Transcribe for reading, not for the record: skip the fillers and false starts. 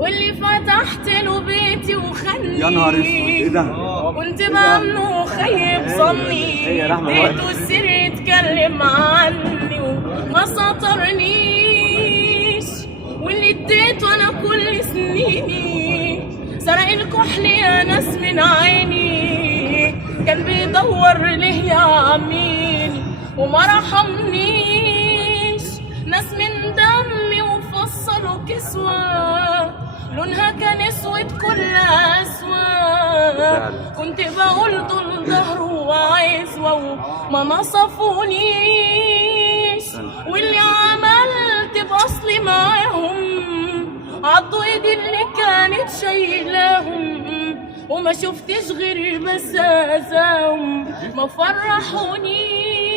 واللي فتحت له بيتي وخلني يا نهار اسود ايه ده؟ كنت بأمنه وخيب ظني اديته السر يتكلم عني وما سطرنيش واللي اديته انا كل سنيني سرق الكحل يا ناس من عيني كان بيدور ليه يعميني وما رحمنيش ناس من دمي وفصلوا كسوة لونها كان اسود كلها اسود كنت بقول دول ظهره وعزوة وما نصفونيش واللي عملت باصلي معاهم عضوا ايدي اللي كانت شايلاهم وما شفتش غير بزازهم ما فرحونيش